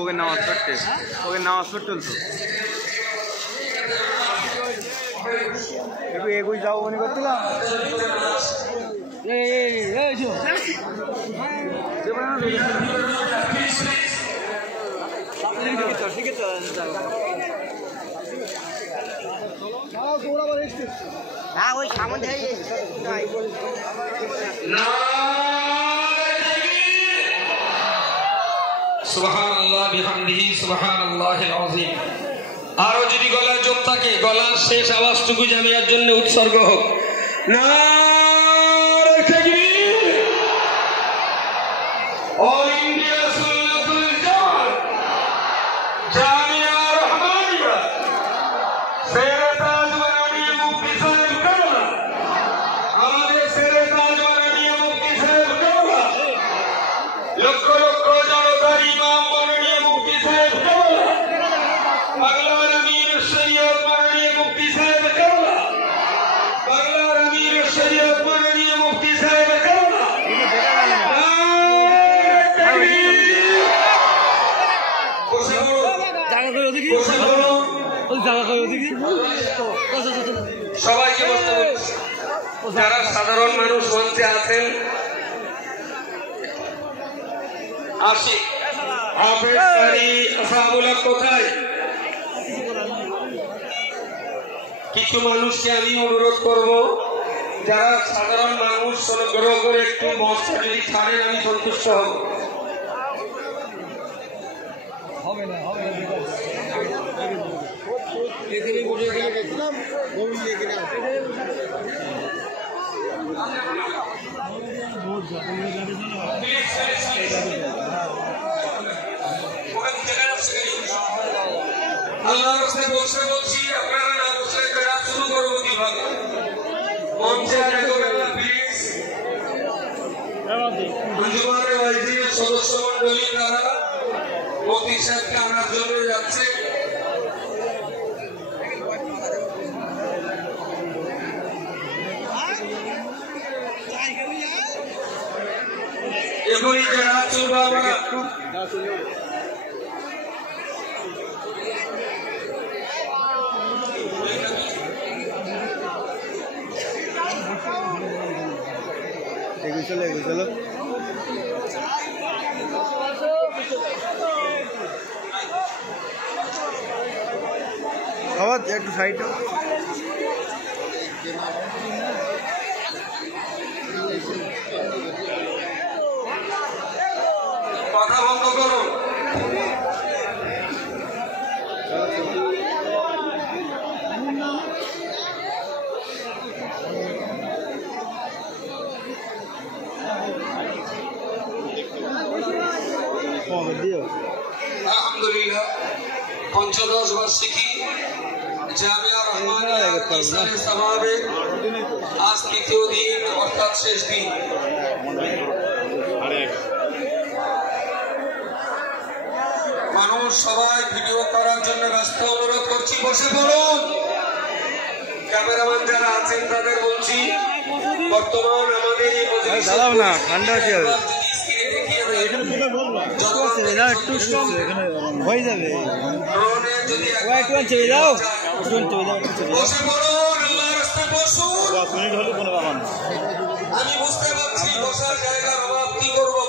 ওকে নামাজ পড়তে চলতো একটু এগুই যাও মনে করছিলাম হ্যাঁ ওই সামনে সুবহানাল্লাহ বিহামদিহি সুবহানাল্লাহিল আযীম। আরো যদি গলা জোর থাকে গলার শেষ আওয়াজটুকু জামিয়ার জন্য উৎসর্গ হোক। নারে তাকবীর। অল ইন্ডিয়া সুন্নাতুল জামাত জামিয়া রহমানিয়া সেরে তাজ বানানিয়া মুফতি সাহেব কারলা আমাদের সেরে তাজ বানানিয়া মুফতি সাহেব কারলা লক্ষ লক্ষ জনতার ইমাম মাননীয় মুফতি সাহেব কারলা বাংলার আমির শরীয়ত মাননীয় মুফতি সাহেব কারলা বাংলার আমির শরীয়ত মাননীয় মুফতি সাহেব কারলা সবাইকে যারা সাধারণ মানুষ মঞ্চে আছেন আশিক হাফেজ কারি আসাবুল্লাহ কোথায় কিছু মানুষকে আমি অনুরোধ করব যারা সাধারণ মানুষ অনুগ্রহ করে একটু মঞ্চে যদি ছাড়েন আমি সন্তুষ্ট হব। আল্লাহর কাছে বলছি আপনারা না বসলে কেরাত শুরু করবো কিভাবে? মঞ্চে দেখবেন না প্লিজ। আঞ্জুমানের ওয়াইজির সদস্য মন্ডলী তারা মুফতি সাহেবকে আনার জন্য যাচ্ছে। এগুলি কেরাত শুরু হবে না। চলো আবার একটু সাইড কথা বন্ধ করো। আলহামদুলিল্লাহ পঞ্চদশ বার্ষিকী জামিয়া রহমানিয়া ইসলামী সমাবেশ আজ তৃতীয় দিন অর্থাৎ শেষ দিন। মানুষ সবাই ভিডিও করার জন্য ব্যস্ত, অনুরোধ করছি বসে পড়ুন। ক্যামেরাম্যান যারা আছেন তাদের বলছি বর্তমান আমাদের এই ঠান্ডা আছে হয়ে যাবে চলে যাও আমি বুঝতে পারছি বসার জায়গার অভাব, কি করবো?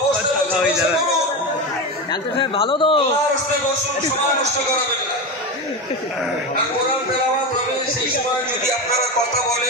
ভালো তো সময় নষ্ট করাবেন না। কোরআন তেলাওয়াত হবে, সেই সময় যদি আপনারা কথা বলেন